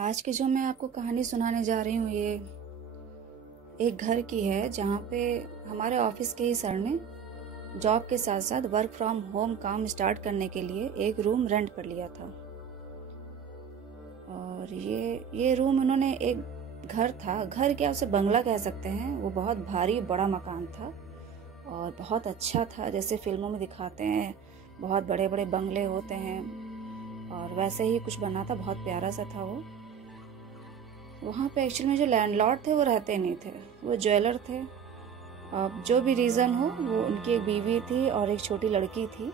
आज की जो मैं आपको कहानी सुनाने जा रही हूँ ये एक घर की है जहाँ पे हमारे ऑफिस के ही सर ने जॉब के साथ साथ वर्क फ्रॉम होम काम स्टार्ट करने के लिए एक रूम रेंट पर लिया था। और ये रूम उन्होंने एक घर था, घर क्या उसे बंगला कह सकते हैं। वो बहुत भारी बड़ा मकान था और बहुत अच्छा था, जैसे फिल्मों में दिखाते हैं बहुत बड़े बड़े बंगले होते हैं, और वैसे ही कुछ बना था, बहुत प्यारा सा था वो। वहाँ पे एक्चुअली में जो लैंडलॉर्ड थे वो रहते नहीं थे, वो ज्वेलर थे। अब जो भी रीज़न हो, वो उनकी एक बीवी थी और एक छोटी लड़की थी,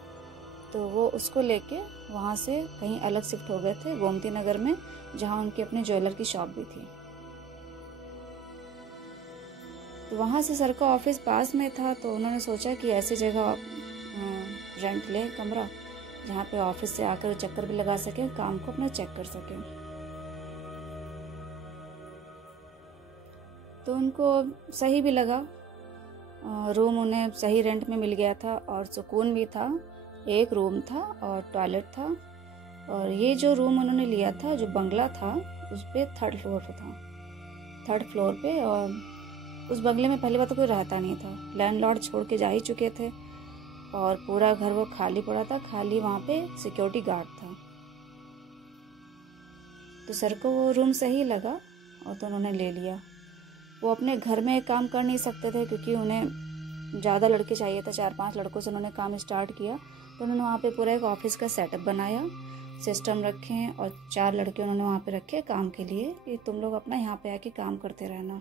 तो वो उसको लेके वहाँ से कहीं अलग शिफ्ट हो गए थे गोमती नगर में, जहाँ उनकी अपनी ज्वेलर की शॉप भी थी। तो वहाँ से सर का ऑफिस पास में था, तो उन्होंने सोचा कि ऐसी जगह रेंट ले कमरा जहाँ पे ऑफिस से आकर चक्कर भी लगा सके, काम को अपना चेक कर सके। तो उनको सही भी लगा, रूम उन्हें सही रेंट में मिल गया था और सुकून भी था। एक रूम था और टॉयलेट था, और ये जो रूम उन्होंने लिया था, जो बंगला था, उस पर थर्ड फ्लोर पे। और उस बंगले में पहली बात तो कोई रहता नहीं था, लैंडलॉर्ड छोड़ के जा ही चुके थे और पूरा घर वो खाली पड़ा था, खाली वहाँ पे सिक्योरिटी गार्ड था। तो सर को वो रूम सही लगा और तो उन्होंने ले लिया। वो अपने घर में काम कर नहीं सकते थे क्योंकि उन्हें ज़्यादा लड़के चाहिए था, 4-5 लड़कों से उन्होंने काम स्टार्ट किया। तो उन्होंने वहाँ पे पूरा एक ऑफिस का सेटअप बनाया, सिस्टम रखे और 4 लड़के उन्होंने वहाँ पे रखे काम के लिए कि तुम लोग अपना यहाँ पे आके काम करते रहना।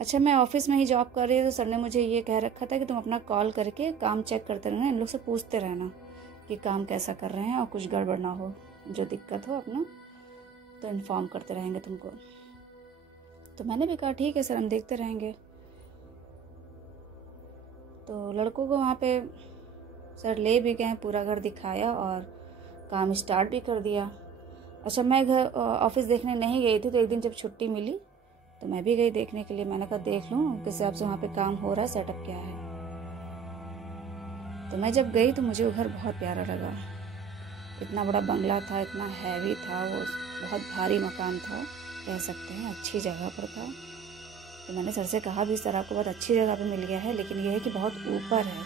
अच्छा, मैं ऑफिस में ही जॉब कर रही थी, तो सर ने मुझे ये कह रखा था कि तुम अपना कॉल करके काम चेक करते रहना, इन लोग से पूछते रहना कि काम कैसा कर रहे हैं, और कुछ गड़बड़ ना हो, जो दिक्कत हो अपना तो इन्फॉर्म करते रहेंगे तुमको। तो मैंने भी कहा ठीक है सर, हम देखते रहेंगे। तो लड़कों को वहाँ पे सर ले भी गए, पूरा घर दिखाया और काम स्टार्ट भी कर दिया। अच्छा, मैं घर ऑफिस देखने नहीं गई थी, तो एक दिन जब छुट्टी मिली तो मैं भी गई देखने के लिए। मैंने कहा देख लूँ किस हिसाब से वहाँ पे काम हो रहा है, सेटअप क्या है। तो मैं जब गई तो मुझे वो घर बहुत प्यारा लगा। इतना बड़ा बंगला था, इतना हैवी था वो, बहुत भारी मकान था कह सकते हैं, अच्छी जगह पर था। तो मैंने सर से कहा भी, सर आपको बहुत अच्छी जगह पे मिल गया है, लेकिन यह है कि बहुत ऊपर है,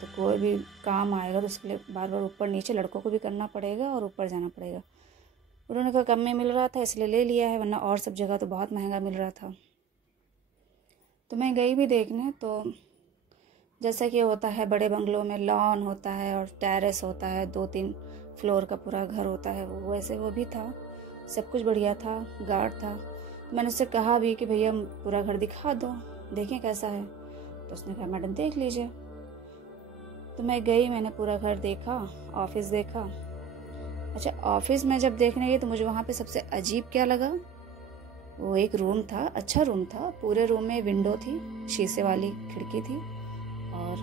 तो कोई भी काम आएगा तो उसके लिए बार बार ऊपर नीचे लड़कों को भी करना पड़ेगा और ऊपर जाना पड़ेगा। उन्होंने कहा कम में मिल रहा था इसलिए ले लिया है, वरना और सब जगह तो बहुत महंगा मिल रहा था। तो मैं गई भी देखने, तो जैसा कि होता है बड़े बंगलों में लॉन होता है और टेरेस होता है, 2-3 फ्लोर का पूरा घर होता है, वो वैसे वो भी था, सब कुछ बढ़िया था, गार्ड था। मैंने उससे कहा भी कि भैया पूरा घर दिखा दो, देखें कैसा है। तो उसने कहा मैडम देख लीजिए। तो मैं गई, मैंने पूरा घर देखा, ऑफिस देखा। अच्छा, ऑफिस में जब देखने गई तो मुझे वहाँ पे सबसे अजीब क्या लगा, वो एक रूम था, अच्छा रूम था, पूरे रूम में विंडो थी, शीशे वाली खिड़की थी और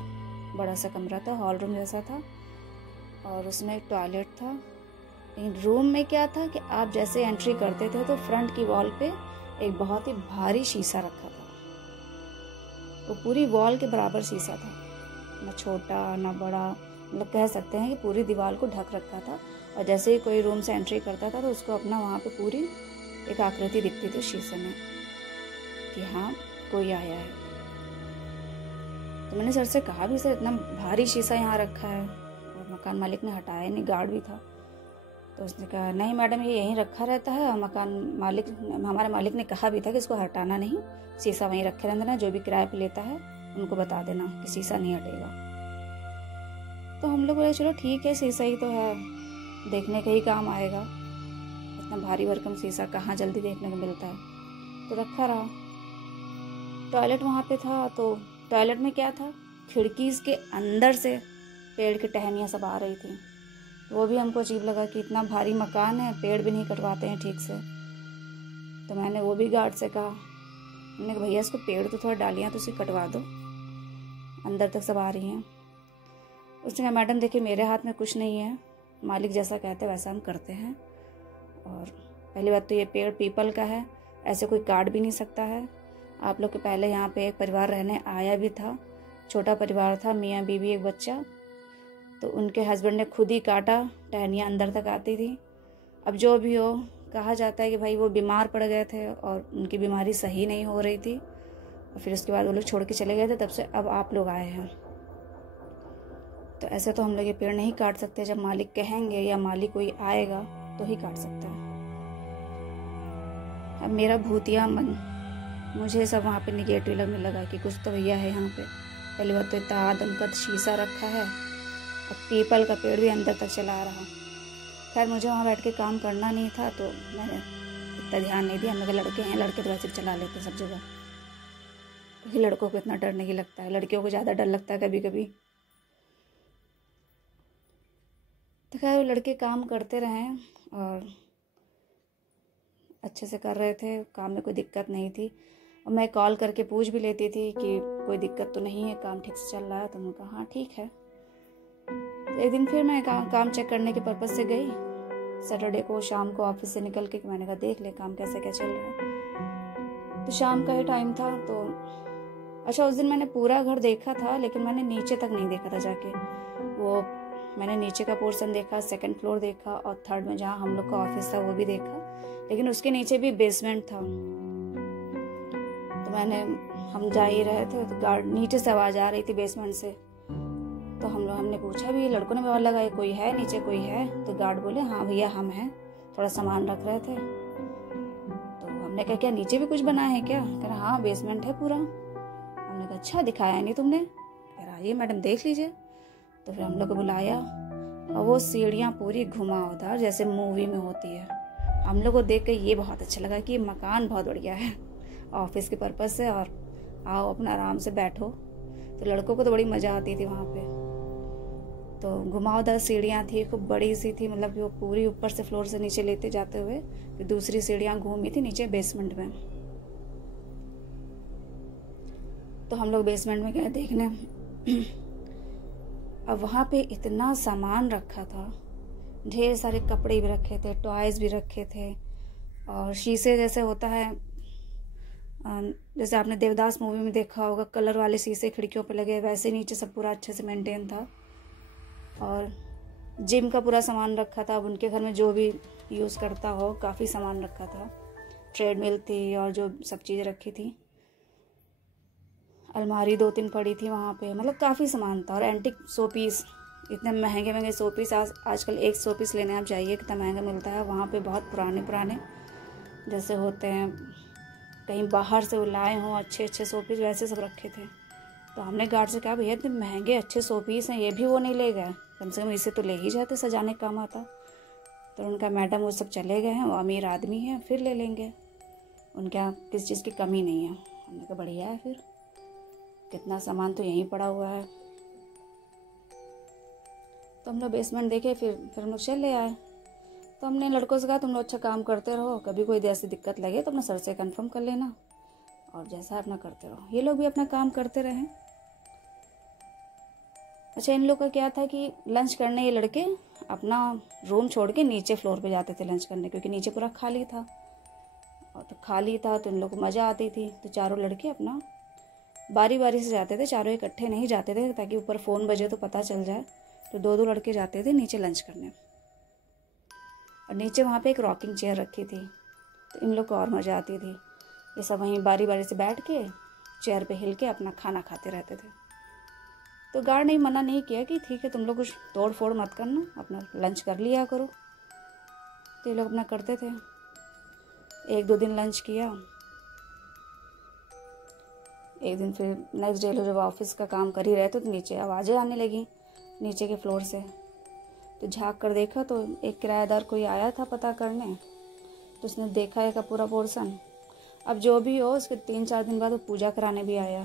बड़ा सा कमरा था, हॉल रूम जैसा था, और उसमें एक टॉयलेट था। लेकिन रूम में क्या था कि आप जैसे एंट्री करते थे तो फ्रंट की वॉल पे एक बहुत ही भारी शीशा रखा था। वो पूरी वॉल के बराबर शीशा था, ना छोटा ना बड़ा, मतलब कह सकते हैं कि पूरी दीवार को ढक रखा था। और जैसे ही कोई रूम से एंट्री करता था तो उसको अपना वहाँ पे पूरी एक आकृति दिखती थी शीशे में कि हाँ कोई आया है। तो मैंने सर से कहा भी, सर इतना भारी शीशा यहाँ रखा है, और मकान मालिक ने हटाया नहीं, गार्ड भी था। तो उसने कहा नहीं मैडम, ये यहीं रखा रहता है, हमारे मालिक ने कहा भी था कि इसको हटाना नहीं, शीशा वहीं रखे रहने देना, जो भी किराए पे लेता है उनको बता देना कि शीशा नहीं हटेगा। तो हम लोग बोले चलो ठीक है, शीशा ही तो है, देखने का ही काम आएगा, इतना भारी भरकम शीशा कहाँ जल्दी देखने को मिलता है। तो रखा रहा। टॉयलेट वहाँ पे था, तो टॉयलेट में क्या था, खिड़की के अंदर से पेड़ की टहनियाँ सब आ रही थी। वो भी हमको अजीब लगा कि इतना भारी मकान है, पेड़ भी नहीं कटवाते हैं ठीक से। तो मैंने वो भी गार्ड से कहा, मैंने कहा भैया इसको पेड़ तो थोड़ा डालियाँ तो उसे कटवा दो, अंदर तक सब आ रही हैं। उसने कहा मैडम देखिए मेरे हाथ में कुछ नहीं है, मालिक जैसा कहते हैं वैसा हम करते हैं, और पहली बात तो ये पेड़ पीपल का है, ऐसे कोई काट भी नहीं सकता है। आप लोग के पहले यहाँ पे एक परिवार रहने आया भी था, छोटा परिवार था, मियाँ बीवी एक बच्चा, तो उनके हस्बैंड ने खुद ही काटा, टहनियाँ अंदर तक आती थी, अब जो भी हो, कहा जाता है कि भाई वो बीमार पड़ गए थे और उनकी बीमारी सही नहीं हो रही थी और फिर उसके बाद वो लोग छोड़ के चले गए थे, तब से अब आप लोग आए हैं। तो ऐसे तो हम लोग ये पेड़ नहीं काट सकते, जब मालिक कहेंगे या मालिक कोई आएगा तो ही काट सकता है। अब मेरा भूतिया मन, मुझे सब वहाँ पे निगेटिव लगने लगा कि कुछ तो भैया है यहाँ पे। पहली बात तो इतना आदमकद शीशा रखा है और पीपल का पेड़ भी अंदर तक चला रहा। खैर मुझे वहाँ बैठ के काम करना नहीं था तो मैंने इतना ध्यान नहीं दिया। हम लोग लड़के हैं, लड़के तो वैसे भी चला लेते सब जगह, क्योंकि लड़कों को इतना डर नहीं लगता है, लड़कियों को ज़्यादा डर लगता है कभी कभी। तो खैर वो लड़के काम करते रहे और अच्छे से कर रहे थे, काम में कोई दिक्कत नहीं थी। और मैं कॉल करके पूछ भी लेती थी कि कोई दिक्कत तो नहीं है, काम ठीक से चल रहा है। तो उन्होंने कहा हाँ ठीक है। तो एक दिन फिर मैं काम चेक करने के पर्पज़ से गई सैटरडे को शाम को ऑफिस से निकल के। मैंने कहा देख ले काम कैसे क्या चल रहा है। तो शाम का ही टाइम था। तो अच्छा उस दिन मैंने पूरा घर देखा था, लेकिन मैंने नीचे तक नहीं देखा था जाके। वो मैंने नीचे का पोर्शन देखा, सेकंड फ्लोर देखा और थर्ड में जहाँ हम लोग का ऑफिस था वो भी देखा, लेकिन उसके नीचे भी बेसमेंट था। तो हम जा ही रहे थे तो गार्ड नीचे से आवाज़ आ रही थी बेसमेंट से। तो हमने पूछा भी, लड़कों ने भी आवाज़ लगाई कोई है नीचे, कोई है? तो गार्ड बोले हाँ भैया हम हैं, थोड़ा सामान रख रहे थे। तो हमने कहा क्या नीचे भी कुछ बना है क्या? कह रहा हाँ बेसमेंट है पूरा। हमने कहा अच्छा दिखाया नहीं तुमने? कह रहा आइए मैडम देख लीजिए। तो फिर हम लोग को बुलाया और वो सीढ़ियाँ पूरी घुमावदार जैसे मूवी में होती है। हम लोग को देख के ये बहुत अच्छा लगा कि मकान बहुत बढ़िया है ऑफिस के पर्पज़ से, और आओ अपना आराम से बैठो। तो लड़कों को तो बड़ी मज़ा आती थी वहाँ पे। तो घुमावदार सीढ़ियाँ थी, खूब बड़ी सी थी, मतलब कि वो पूरी ऊपर से फ्लोर से नीचे लेते जाते हुए फिर दूसरी सीढ़ियाँ घूमी थी नीचे बेसमेंट में। तो हम लोग बेसमेंट में गए देखने। अब वहाँ पे इतना सामान रखा था, ढेर सारे कपड़े भी रखे थे, टॉयज भी रखे थे, और शीशे जैसे होता है, जैसे आपने देवदास मूवी में देखा होगा कलर वाले शीशे खिड़कियों पे लगे, वैसे नीचे सब पूरा अच्छे से मेंटेन था। और जिम का पूरा सामान रखा था। अब उनके घर में जो भी यूज़ करता हो काफ़ी सामान रखा था। ट्रेडमिल थी और जो सब चीज़ें रखी थी, अलमारी 2-3 पड़ी थी वहाँ पे, मतलब काफ़ी सामान था। और एंटिक शो पीस, इतने महंगे महंगे शो पीस। आजकल एक शो पीस लेने आप जाइए कितना महंगा मिलता है। वहाँ पे बहुत पुराने पुराने जैसे होते हैं, कहीं बाहर से वो लाए हों अच्छे अच्छे शो पीस, वैसे सब रखे थे। तो हमने गार्ड से कहा भैया इतने महंगे अच्छे शो पीस हैं, ये भी वो नहीं ले गए, कम से कम इसे तो ले ही जाते, सजाने का काम आता। तो उनका मैडम वो सब चले गए हैं, वो अमीर आदमी हैं, फिर ले लेंगे, उनके यहाँ किस चीज़ की कमी नहीं है। हमने कहा बढ़िया है, फिर कितना सामान तो यहीं पड़ा हुआ है। तो हम लोग बेसमेंट देखे, फिर हम लोग चले आए। तो हमने लड़कों से कहा तुम लोग अच्छा काम करते रहो, कभी कोई ऐसी दिक्कत लगे तो अपना सर से कंफर्म कर लेना, और जैसा अपना करते रहो। ये लोग भी अपना काम करते रहे। अच्छा इन लोग का क्या था कि लंच करने ये लड़के अपना रूम छोड़ के नीचे फ्लोर पे जाते थे लंच करने, क्योंकि नीचे पूरा खाली था। और तो खाली था तो इन लोग को मज़ा आती थी। तो चारों लड़के अपना बारी बारी से जाते थे, चारों इकट्ठे नहीं जाते थे ताकि ऊपर फ़ोन बजे तो पता चल जाए। तो 2-2 लड़के जाते थे नीचे लंच करने। और नीचे वहाँ पे एक रॉकिंग चेयर रखी थी, तो इन लोग को और मज़ा आती थी। ये सब वहीं बारी बारी से बैठ के चेयर पे हिल के अपना खाना खाते रहते थे। तो गार्ड ने मना नहीं किया कि ठीक है तुम लोग कुछ तोड़ फोड़ मत करना, अपना लंच कर लिया करो। तो ये लोग अपना करते थे। 1-2 दिन लंच किया। एक दिन फिर नेक्स्ट डे जब ऑफिस का काम कर ही रहे थे तो नीचे आवाज़ें आने लगी नीचे के फ्लोर से। तो झाँक कर देखा तो एक किराएदार कोई आया था पता करने, तो उसने देखा है का पूरा पोर्शन। अब जो भी हो उसके 3-4 दिन बाद वो पूजा कराने भी आया।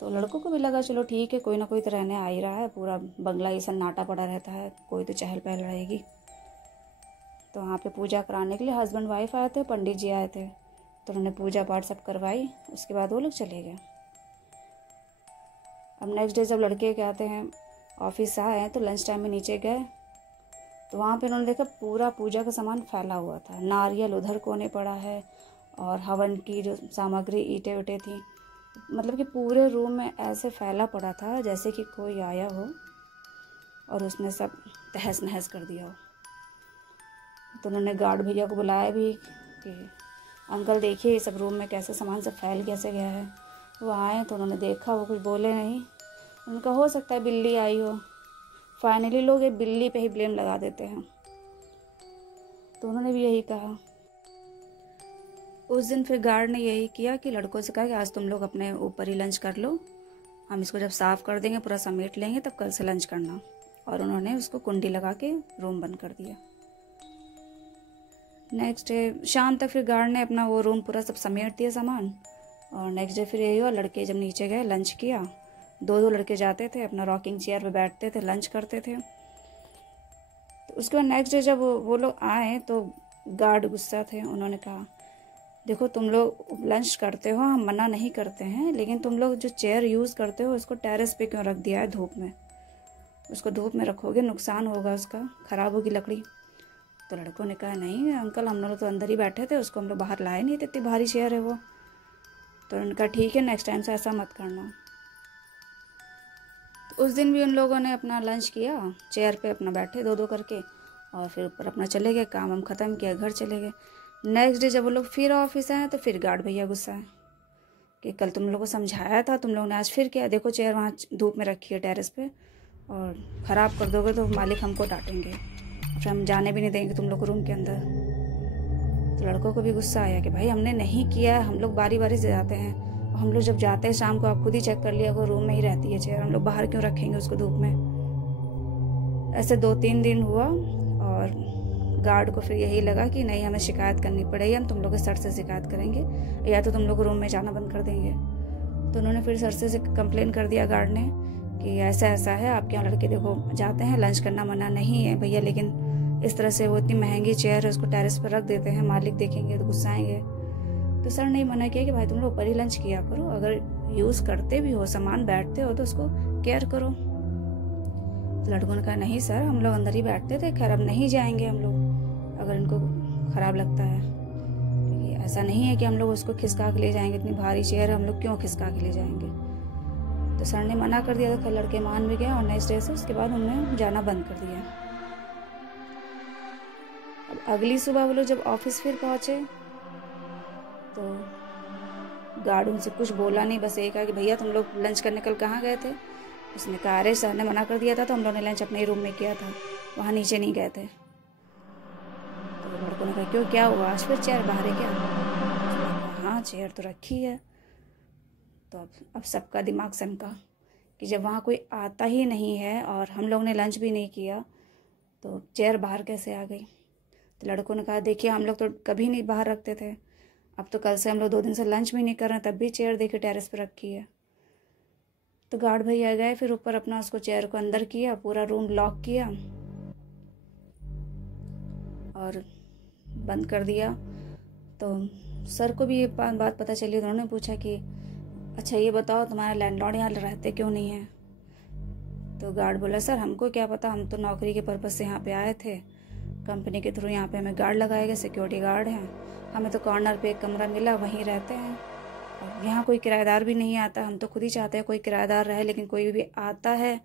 तो लड़कों को भी लगा चलो ठीक है, कोई ना कोई तो रहने आ ही रहा है, पूरा बंगला ही सन्नाटा पड़ा रहता है, कोई तो चहल पहल रहेगी। तो वहाँ पे पूजा कराने के लिए हस्बैंड वाइफ आए थे, पंडित जी आए थे। तो उन्होंने पूजा पाठ सब करवाई, उसके बाद वो लोग चले गए। अब नेक्स्ट डे जब लड़के के आते हैं ऑफिस से आए हैं तो लंच टाइम में नीचे गए, तो वहाँ पे उन्होंने देखा पूरा पूजा का सामान फैला हुआ था। नारियल उधर कोने पड़ा है और हवन की जो सामग्री ईंटें वीटें थी, मतलब कि पूरे रूम में ऐसे फैला पड़ा था जैसे कि कोई आया हो और उसने सब तहस नहस कर दिया हो। तो उन्होंने गार्ड भैया को बुलाया भी कि अंकल देखिए ये सब रूम में कैसे सामान सब फैल कैसे गया है। वो आए तो उन्होंने देखा, वो कुछ बोले नहीं। उनका हो सकता है बिल्ली आई हो। फाइनली लोग ये बिल्ली पे ही ब्लेम लगा देते हैं। तो उन्होंने भी यही कहा। उस दिन फिर गार्ड ने यही किया कि लड़कों से कहा कि आज तुम लोग अपने ऊपर ही लंच कर लो, हम इसको जब साफ़ कर देंगे पूरा समेट लेंगे तब कल से लंच करना। और उन्होंने उसको कुंडी लगा के रूम बंद कर दिया। नेक्स्ट डे शाम तक फिर गार्ड ने अपना वो रूम पूरा सब समेट दिया सामान। और नेक्स्ट डे फिर यही हुआ, लड़के जब नीचे गए लंच किया, दो लड़के जाते थे अपना रॉकिंग चेयर पे बैठते थे, लंच करते थे। तो उसके बाद नेक्स्ट डे जब वो लोग आए तो गार्ड गुस्सा थे। उन्होंने कहा देखो तुम लोग लंच करते हो, हम मना नहीं करते हैं, लेकिन तुम लोग जो चेयर यूज़ करते हो उसको टेरेस पे क्यों रख दिया है धूप में? उसको धूप में रखोगे नुकसान होगा, उसका ख़राब होगी लकड़ी। तो लड़कों ने कहा नहीं अंकल, हम लोग तो अंदर ही बैठे थे, उसको हम लोग बाहर लाए नहीं थे, इतनी भारी चेयर है वो। तो उन्होंने कहा ठीक है नेक्स्ट टाइम से ऐसा मत करना। तो उस दिन भी उन लोगों ने अपना लंच किया, चेयर पे अपना बैठे दो करके, और फिर ऊपर अपना चले गए, काम हम ख़त्म किया, घर चले गए। नेक्स्ट डे जब वो लोग फिर ऑफिस आए तो फिर गार्ड भैया गुस्सा है कि कल तुम लोगों को समझाया था, तुम लोगों ने आज फिर क्या, देखो चेयर वहाँ धूप में रखी है टेरेस पे, और ख़राब कर दोगे तो मालिक हमको डांटेंगे, फिर हम जाने भी नहीं देंगे तुम लोग को रूम के अंदर। तो लड़कों को भी गुस्सा आया कि भाई हमने नहीं किया, हम लोग बारी बारी से जाते हैं, और हम लोग जब जाते हैं शाम को आप खुद ही चेक कर लिया, वो रूम में ही रहती है चेयर, हम लोग बाहर क्यों रखेंगे उसको धूप में। ऐसे 2-3 दिन हुआ और गार्ड को फिर यही लगा कि नहीं हमें शिकायत करनी पड़ेगी, हम तुम लोग के सर से शिकायत करेंगे या तो तुम लोग रूम में जाना बंद कर देंगे। तो उन्होंने फिर सर से कंप्लेन कर दिया गार्ड ने कि ऐसा ऐसा है, आपके यहाँ लड़के देखो जाते हैं, लंच करना मना नहीं है भैया, लेकिन इस तरह से वो इतनी महंगी चेयर है उसको टेरेस पर रख देते हैं, मालिक देखेंगे तो गुस्साएंगे। तो सर ने मना किया कि भाई तुम लोग ऊपर ही लंच किया करो, अगर यूज़ करते भी हो सामान बैठते हो तो उसको केयर करो। तो लड़कों ने कहा नहीं सर, हम लोग अंदर ही बैठते थे, खैर अब नहीं जाएंगे हम लोग अगर इनको ख़राब लगता है, क्योंकि ऐसा नहीं है कि हम लोग उसको खिसका के ले जाएंगे, इतनी भारी चेयर हम लोग क्यों खिसका के ले जाएंगे। तो सर ने मना कर दिया, तो लड़के मान भी गए और नेक्स्ट डे से उसके बाद उन्होंने जाना बंद कर दिया। अब अगली सुबह वो लोग जब ऑफिस फिर पहुँचे तो गार्ड उनसे कुछ बोला नहीं, बस ये कहा कि भैया तुम लोग लंच करने कल कहाँ गए थे? उसने कहा अरे सर ने मना कर दिया था तो हम लोगों ने लंच अपने ही रूम में किया था, वहाँ नीचे नहीं गए थे। तो लड़कों ने कहा क्यों, क्या हुआ आज फिर चेयर बाहर है क्या? हाँ चेयर तो रखी है। तो अब सबका दिमाग सनका कि जब वहाँ कोई आता ही नहीं है और हम लोग ने लंच भी नहीं किया तो चेयर बाहर कैसे आ गई। तो लड़कों ने कहा देखिए हम लोग तो कभी नहीं बाहर रखते थे, अब तो कल से हम लोग 2 दिन से लंच भी नहीं कर रहे हैं, तब भी चेयर देखिए टेरेस पर रखी है। तो गार्ड भैया गए फिर ऊपर अपना उसको चेयर को अंदर किया, पूरा रूम लॉक किया और बंद कर दिया। तो सर को भी ये बात पता चली, उन्होंने पूछा कि अच्छा ये बताओ तुम्हारा लैंडलॉर्ड यहाँ रहते क्यों नहीं है? तो गार्ड बोला सर हमको क्या पता, हम तो नौकरी के पर्पज़ से यहाँ पे आए थे, कंपनी के थ्रू यहाँ पे हमें गार्ड लगाए गए, सिक्योरिटी गार्ड हैं, हमें तो कॉर्नर पे एक कमरा मिला वहीं रहते हैं, और यहाँ कोई किराएदार भी नहीं आता, हम तो खुद ही चाहते हैं कोई किराएदार रहे, लेकिन कोई भी आता है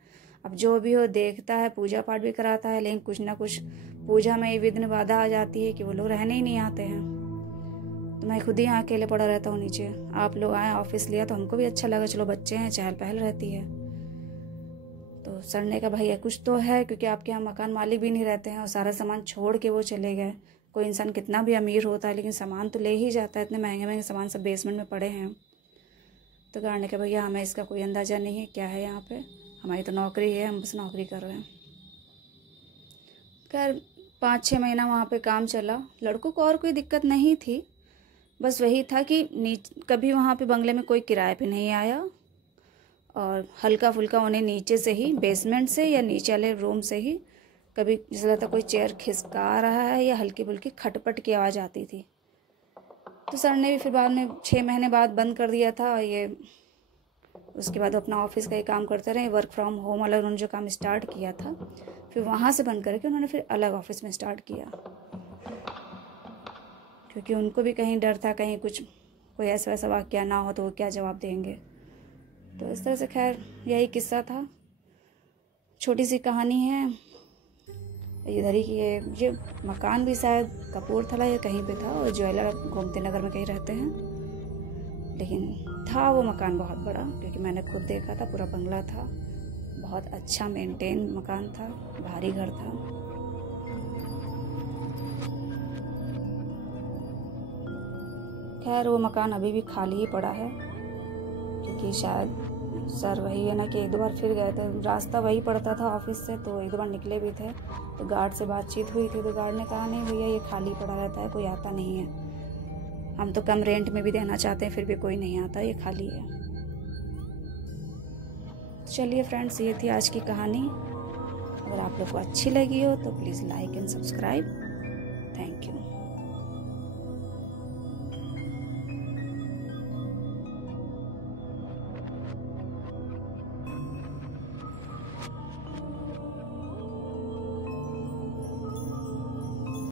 अब जो भी हो देखता है, पूजा पाठ भी कराता है, लेकिन कुछ ना कुछ पूजा में विघ्न बाधा आ जाती है कि वो लोग रहने ही नहीं आते हैं। तो मैं खुद ही यहाँ अकेले पड़ा रहता हूँ नीचे, आप लोग आए ऑफिस लिया तो हमको भी अच्छा लगा, चलो बच्चे हैं चहल पहल रहती है। तो सर ने कहा भैया कुछ तो है, क्योंकि आपके यहाँ मकान मालिक भी नहीं रहते हैं और सारा सामान छोड़ के वो चले गए। कोई इंसान कितना भी अमीर होता है लेकिन सामान तो ले ही जाता है, इतने महंगे महंगे सामान सब बेसमेंट में पड़े हैं। तो गार्ड ने कहा भैया हमें इसका कोई अंदाज़ा नहीं है क्या है यहाँ पे, हमारी तो नौकरी है, हम बस नौकरी कर रहे हैं। खैर 5-6 महीना वहाँ पे काम चला, लड़कों को और कोई दिक्कत नहीं थी, बस वही था कि कभी वहाँ पे बंगले में कोई किराए पे नहीं आया, और हल्का फुल्का उन्हें नीचे से ही, बेसमेंट से या नीचे वाले रूम से ही कभी जैसा लगता कोई चेयर खिसका रहा है या हल्की फुल्की खटपट की आवाज़ आती थी। तो सर ने भी फिर बाद में 6 महीने बाद बंद कर दिया था ये। उसके बाद अपना ऑफिस का ही काम करते रहे, वर्क फ्रॉम होम वाला उन्होंने जो काम स्टार्ट किया था फिर वहाँ से बंद करके उन्होंने फिर अलग ऑफिस में स्टार्ट किया, क्योंकि उनको भी कहीं डर था कहीं कुछ कोई ऐसा वैसा वाक़या ना हो तो वो क्या जवाब देंगे। तो इस तरह से खैर यही किस्सा था, छोटी सी कहानी है। इधर ही की है ये मकान भी, शायद कपूरथला या कहीं पे था, और ज्वेलर गोमती नगर में कहीं रहते हैं। लेकिन था वो मकान बहुत बड़ा, क्योंकि मैंने खुद देखा था, पूरा बंगला था, बहुत अच्छा मेंटेन मकान था, भारी घर था। खैर वो मकान अभी भी खाली ही पड़ा है, क्योंकि शायद सर वही है ना कि एक दो बार फिर गए थे, रास्ता वही पड़ता था ऑफिस से, तो एक दो बार निकले भी थे, तो गार्ड से बातचीत हुई थी, तो गार्ड ने कहा नहीं भैया ये खाली पड़ा रहता है, कोई आता नहीं है, हम तो कम रेंट में भी देना चाहते हैं, फिर भी कोई नहीं आता, ये खाली है। चलिए फ्रेंड्स, ये थी आज की कहानी। अगर आप लोग को अच्छी लगी हो तो please like and subscribe. Thank you.